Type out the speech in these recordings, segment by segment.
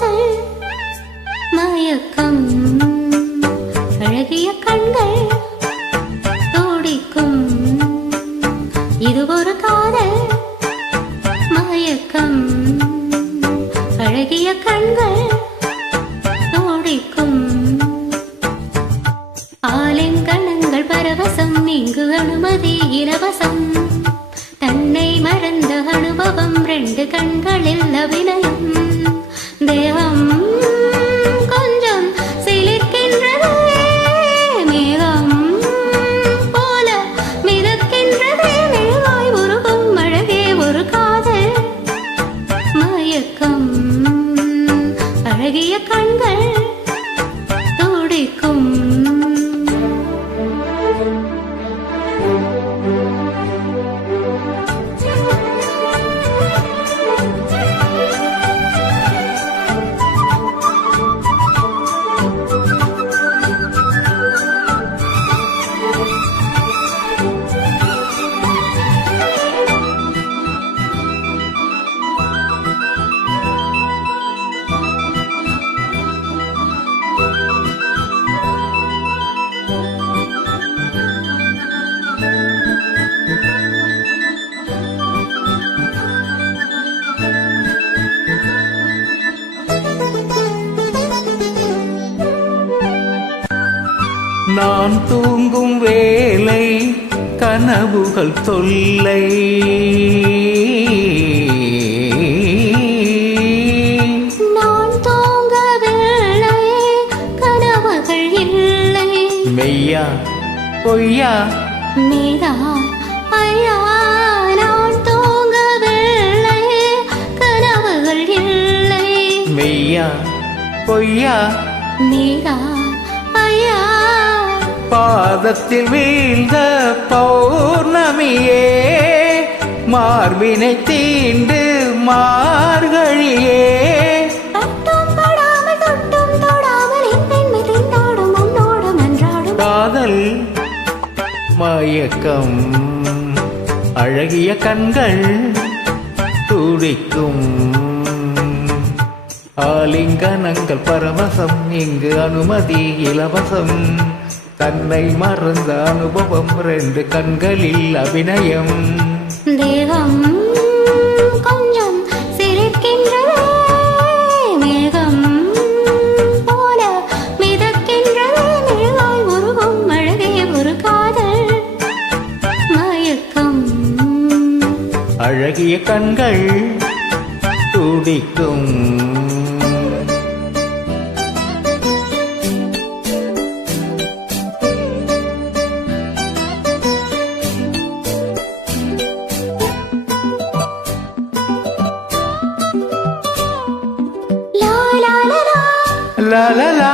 காதல் மயக்கம் அழகிய கண்கள் துடிக்கும் இது ஒரு காதல் மயக்கம் அழகிய கண்கள் துடிக்கும் ஆலிங்கனங்கள் பரவசம் இங்கு அனுமதி இலவசம் தன்னை மறந்த அனுபவம் ரெண்டு கண்களில் அபிநயம் தேவம் கொஞ்சம் சிலிர்க்கின்றதே மேகம் போல மிதக்கின்றதே மெழுகாய் உருகும் அழகே ஒரு காதல் மயக்கம் அழகிய கண்கள் துடிக்கும் நான் தூங்கும் வேளை கனவுகள் தொல்லை நான் தூங்கவில்லை கனவுகள் இல்லை மெய்யா பொய்யா மேதா ஐயா நான் தூங்கவில்லை கனவுகள் இல்லை மெய்யா பொய்யா மேதா ஐயா பாதத்தில் வீழ்ந்த பௌர்ணமியே மார்பினை தீண்டு மார்கழியே தொட்டும் தொடாமல் தொட்டும் தொடாமல் என் பெண்மை தீண்டாடும் உன்னோடும் அன்றாடும் காதல் மயக்கம் அழகிய கண்கள் துடிக்கும் ஆலிங்கனங்கள் பரவசம் இங்கு அனுமதி இலவசம் தன்னை மறந்த அனுபவம் ரெண்டு கண்களில் அபிநயம் தேகம் கொஞ்சம் சிரிக்கின்றதே மேகம் போல மிதக்கின்றதே மெழுகாய் உருகும் அழகே ஒரு காதல் மயக்கம் அழகிய கண்கள் துடிக்கும் La la la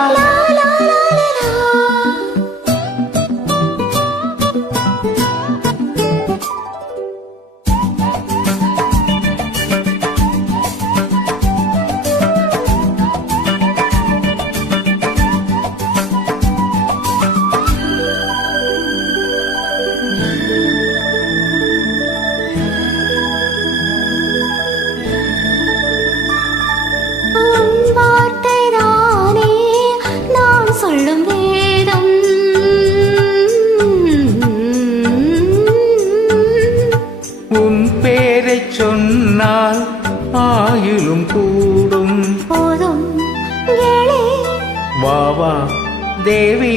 சொன்னால் ஆயுளும் கூடும் போதும் வாவா தேவி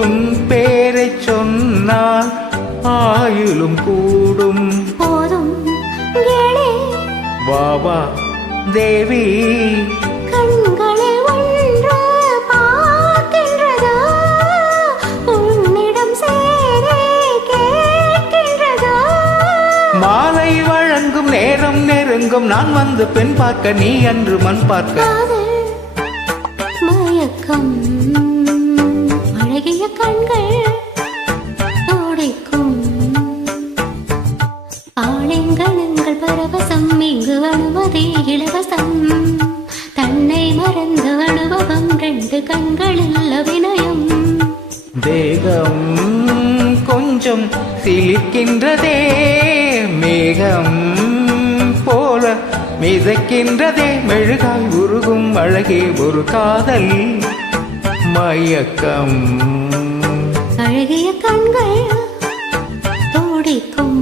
உன் பேரை சொன்னால் ஆயுளும் கூடும் போதும் வாவா தேவி கண்களை ஒன்று பார்க்கின்றதா உன்னிடம் சேரே கேட்கின்றதா மாலை வழங்கும் நேரம் நெருங்கும் நான் வந்து பெண் பார்க்க நீ அன்று மண் பார்க்க மயக்கம் அழகிய கண்கள் துடிக்கும் ஆலிங்கனங்கள் பரவசம் இங்கு அனுமதி இலவசம் தன்னை மறந்த அனுபவம் ரெண்டு கண்களில் அபிநயம் தேகம் கொஞ்சம் சிலிர்க்கின்றதே மேகம் போல மிதக்கின்றதே மெழுகாய் உருகும் அழகே ஒரு காதல் மயக்கம். அழகிய கண்கள் துடிக்கும்